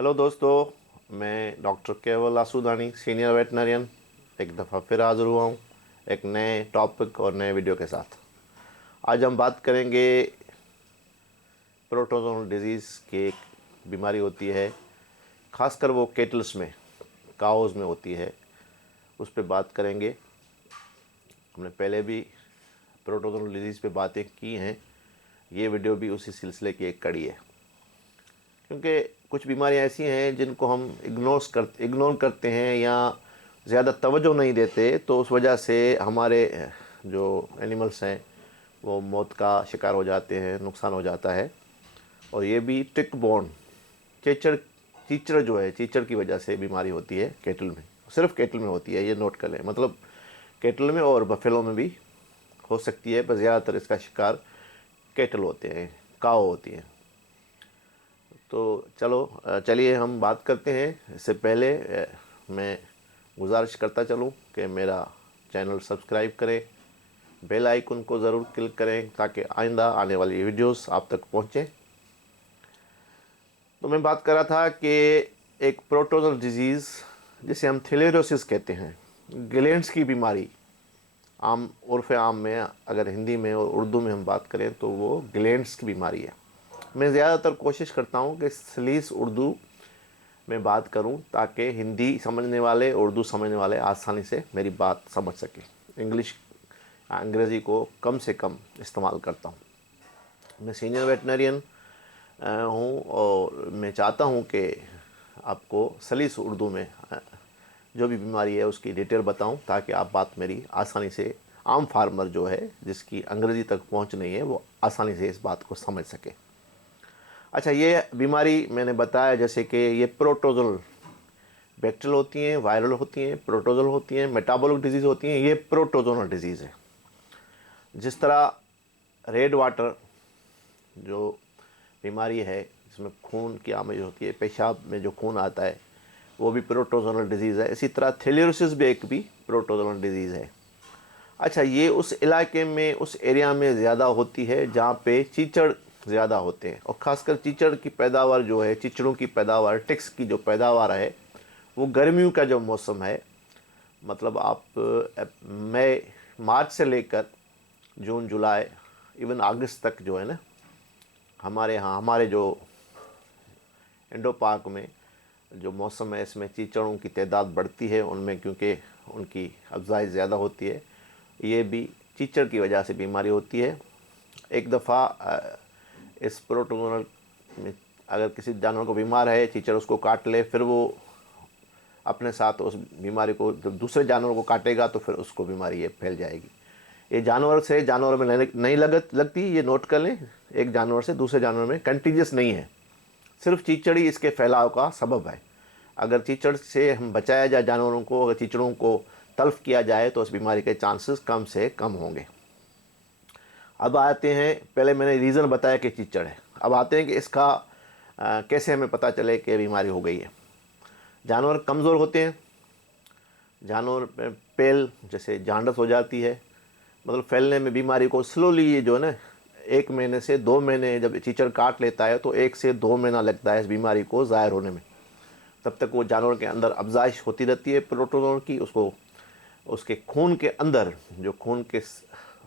Hello दोस्तों, मैं doctor केवल आसूदानी सीनियर वेटनरियन एक दफ़ा फिर हाज़िर हुआ हूँ एक नए टॉपिक और नए वीडियो के साथ। आज हम बात करेंगे प्रोटोजोनल डिजीज़ की एक बीमारी होती है, ख़ासकर वो केटल्स में, काउज़ में होती है। उस पर बात करेंगे। हमने पहले भी प्रोटोजोनल डिजीज़ पे बातें की हैं। ये वीडियो भी उसी सिलसिले की एक कड़ी है, क्योंकि कुछ बीमारियां ऐसी हैं जिनको हम इग्नोर करते हैं या ज़्यादा तवज्जो नहीं देते, तो उस वजह से हमारे जो एनिमल्स हैं वो मौत का शिकार हो जाते हैं, नुकसान हो जाता है। और ये भी टिक बॉर्न चीचड़ चीचड़ जो है, चीचड़ की वजह से बीमारी होती है केटल में। सिर्फ केटल में होती है, ये नोट कर लें। मतलब केटल में और बफेलो में भी हो सकती है, पर ज़्यादातर इसका शिकार केटल होते हैं, काव होती हैं। तो चलिए हम बात करते हैं। इससे पहले मैं गुजारिश करता चलूं कि मेरा चैनल सब्सक्राइब करें, बेल आइकन को ज़रूर क्लिक करें ताकि आइंदा आने वाली वीडियोस आप तक पहुंचें। तो मैं बात कर रहा था कि एक प्रोटोजोनल डिजीज़ जिसे हम थैलेरोसिस कहते हैं, गिलेंट्स की बीमारी, आम उर्फ़ आम में अगर हिंदी में और उर्दू में हम बात करें तो वो गिलेंट्स की बीमारी है। मैं ज़्यादातर कोशिश करता हूँ कि सलीस उर्दू में बात करूं ताकि हिंदी समझने वाले, उर्दू समझने वाले आसानी से मेरी बात समझ सकें। इंग्लिश अंग्रेज़ी को कम से कम इस्तेमाल करता हूं। मैं सीनियर वेटनरियन हूं और मैं चाहता हूं कि आपको सलीस उर्दू में जो भी बीमारी है उसकी डिटेल बताऊं ताकि आप बात मेरी आसानी से, आम फार्मर जो है जिसकी अंग्रेज़ी तक पहुंच नहीं है, वो आसानी से इस बात को समझ सके। अच्छा, ये बीमारी मैंने बताया जैसे कि ये प्रोटोजोल बैक्टीरियल होती हैं, वायरल होती हैं, प्रोटोजोल होती हैं, मेटाबॉलिक डिजीज़ होती हैं। ये प्रोटोजोनल डिजीज़ है। जिस तरह रेड वाटर जो बीमारी है जिसमें खून की आमेज होती है, पेशाब में जो खून आता है, वो भी प्रोटोजोनल डिजीज़ है। इसी तरह थैलेरोसिस भी एक भी प्रोटोजोनल डिजीज़ है। अच्छा, ये उस इलाके में, उस एरिया में ज़्यादा होती है जहाँ पे चीचड़ ज़्यादा होते हैं, और ख़ासकर चीचड़ की पैदावार जो है, चीचड़ों की पैदावार, टिक्स की जो पैदावार है, वो गर्मियों का जो मौसम है, मतलब आप मई मार्च से लेकर जून जुलाई इवन अगस्त तक जो है ना, हमारे यहाँ, हमारे जो इंडो पार्क में जो मौसम है, इसमें चीचड़ों की तादाद बढ़ती है उनमें, क्योंकि उनकी अफजाइश ज़्यादा होती है। ये भी चीचड़ की वजह से बीमारी होती है। एक दफ़ा इस प्रोटोजोनल में अगर किसी जानवर को बीमार है, चीचड़ उसको काट ले, फिर वो अपने साथ उस बीमारी को, जब दूसरे जानवर को काटेगा तो फिर उसको बीमारी ये फैल जाएगी। ये जानवर से जानवर में नहीं लगती, ये नोट कर लें। एक जानवर से दूसरे जानवर में कंटीजियस नहीं है, सिर्फ चीचड़ ही इसके फैलाव का सबब है। अगर चीचड़ से हम बचाया जाए जानवरों को, अगर चीचड़ों को तल्फ किया जाए तो उस बीमारी के चांसेस कम से कम होंगे। अब आते हैं, पहले मैंने रीज़न बताया कि चीचड़ है, अब आते हैं कि इसका कैसे हमें पता चले कि बीमारी हो गई है। जानवर कमज़ोर होते हैं, जानवर पेल जैसे जांडस हो जाती है, मतलब फैलने में बीमारी को स्लोली, ये जो है ना, 1 महीने से 2 महीने, जब चीचड़ काट लेता है तो 1 से 2 महीना लगता है इस बीमारी को ज़ाहिर होने में। तब तक वो जानवर के अंदर अफजाइश होती रहती है प्रोटोजोन की, उसको उसके खून के अंदर, जो खून के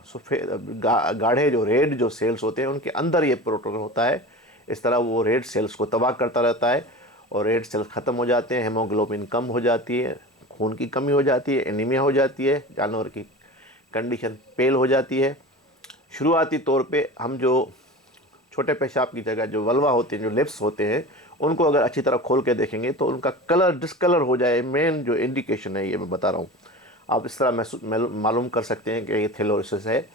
सफ़ेद गाढ़े जो रेड जो सेल्स होते हैं, उनके अंदर ये प्रोटोजोन होता है। इस तरह वो रेड सेल्स को तबाह करता रहता है, और रेड सेल्स ख़त्म हो जाते हैं, हेमोग्लोबिन कम हो जाती है, खून की कमी हो जाती है, एनीमिया हो जाती है, जानवर की कंडीशन पेल हो जाती है। शुरुआती तौर पे हम जो छोटे पेशाब की जगह जो वल्वा होते हैं, जो लिप्स होते हैं, उनको अगर अच्छी तरह खोल के देखेंगे तो उनका कलर डिसकलर हो जाए, मेन जो इंडिकेशन है, ये मैं बता रहा हूँ। आप इस तरह मालूम कर सकते हैं कि ये थैलेरोसिस है।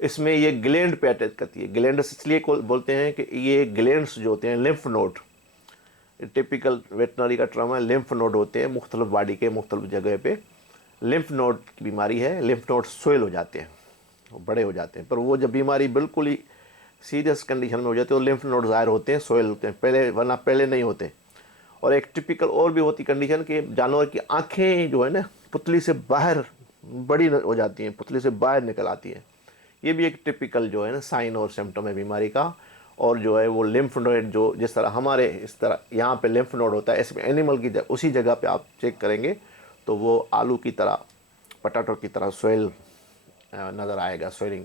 इसमें ये ग्लैंड पे अटैक करती है। ग्लैंड्स इसलिए बोलते हैं कि ये ग्लैंड्स जो होते हैं, लिम्फ नोड, टिपिकल वेटनरी का टर्म है, लिम्फ नोड होते हैं मुख्तलिफ बॉडी के मुख्तलिफ जगह पे। लिम्फ नोड की बीमारी है, लिम्फ नोड सोयल हो जाते हैं, बड़े हो जाते हैं। पर वो जब बीमारी बिल्कुल ही सीरियस कंडीशन में हो जाती है तो लिम्फ नोड ज़ाहिर होते हैं, सोयल होते हैं पहले, वरना पहले नहीं होते। और एक टिपिकल और भी होती कंडीशन कि जानवर की आँखें जो है ना, पुतली से बाहर बड़ी हो जाती हैं, पुतली से बाहर निकल आती हैं। ये भी एक टिपिकल जो है ना साइन और सिम्टम है बीमारी का। और जो है वो लिम्फ नोड, जो जिस तरह हमारे इस तरह यहाँ पे लिम्फ नोड होता है, इसमें एनिमल की उसी जगह पे आप चेक करेंगे तो वो आलू की तरह, पटाटो की तरह स्वेल नज़र आएगा। स्वेलिंग,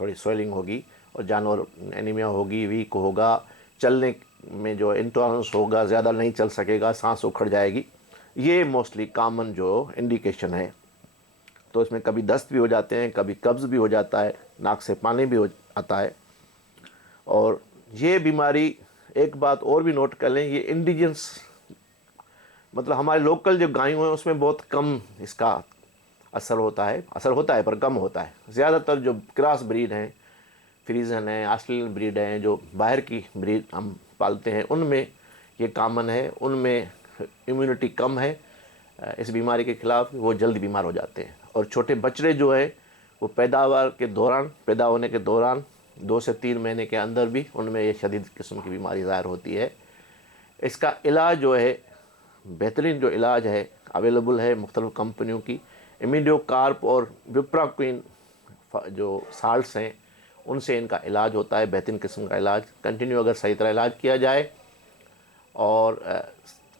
थोड़ी स्वेलिंग होगी और जानवर एनीमिया होगी, वीक होगा, चलने में जो इंटॉलरेंस होगा, ज़्यादा नहीं चल सकेगा, सांस उखड़ जाएगी। ये मोस्टली कॉमन जो इंडिकेशन है। तो इसमें कभी दस्त भी हो जाते हैं, कभी कब्ज़ भी हो जाता है, नाक से पानी भी हो आता है। और ये बीमारी, एक बात और भी नोट कर लें, ये इंडिजिनस मतलब हमारे लोकल जो गायों हैं उसमें बहुत कम इसका असर होता है पर कम होता है। ज़्यादातर जो क्रॉस ब्रीड हैं, फ्रीजन है, ऑस्ट्रेलियन ब्रीड हैं, जो बाहर की ब्रीड हम पालते हैं, उनमें ये कॉमन है, उनमें इम्यूनिटी कम है इस बीमारी के ख़िलाफ़, वो जल्दी बीमार हो जाते हैं। और छोटे बछड़े जो है वो पैदा होने के दौरान 2 से 3 महीने के अंदर भी उनमें ये शदीद किस्म की बीमारी ज़ाहिर होती है। इसका इलाज जो है, बेहतरीन जो इलाज है अवेलेबल है मुख्तलिफ़ कंपनियों की, इमिडोकार्प और विप्राक्विन जो साल्ट्स हैं उनसे इनका इलाज होता है, बेहतरीन किस्म का इलाज। कंटिन्यू अगर सही तरह इलाज किया जाए और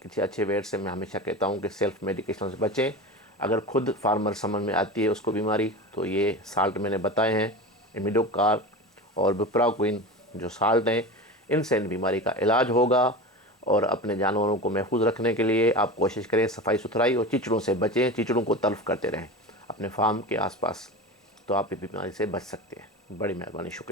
किसी अच्छे वेट से, मैं हमेशा कहता हूँ कि सेल्फ मेडिकेशन से बचें। अगर खुद फार्मर समझ में आती है उसको बीमारी, तो ये साल्ट मैंने बताए हैं, इमिडोकार्प और विप्राक्विन जो साल्ट हैं, इनसे इन बीमारी का इलाज होगा। और अपने जानवरों को महफूज रखने के लिए आप कोशिश करें सफाई सुथराई, और चिचड़ों से बचें, चिचड़ों को तल्फ करते रहें अपने फार्म के आसपास, तो आप इस बीमारी से बच सकते हैं। बड़ी मेहरबानी, शुक्रिया।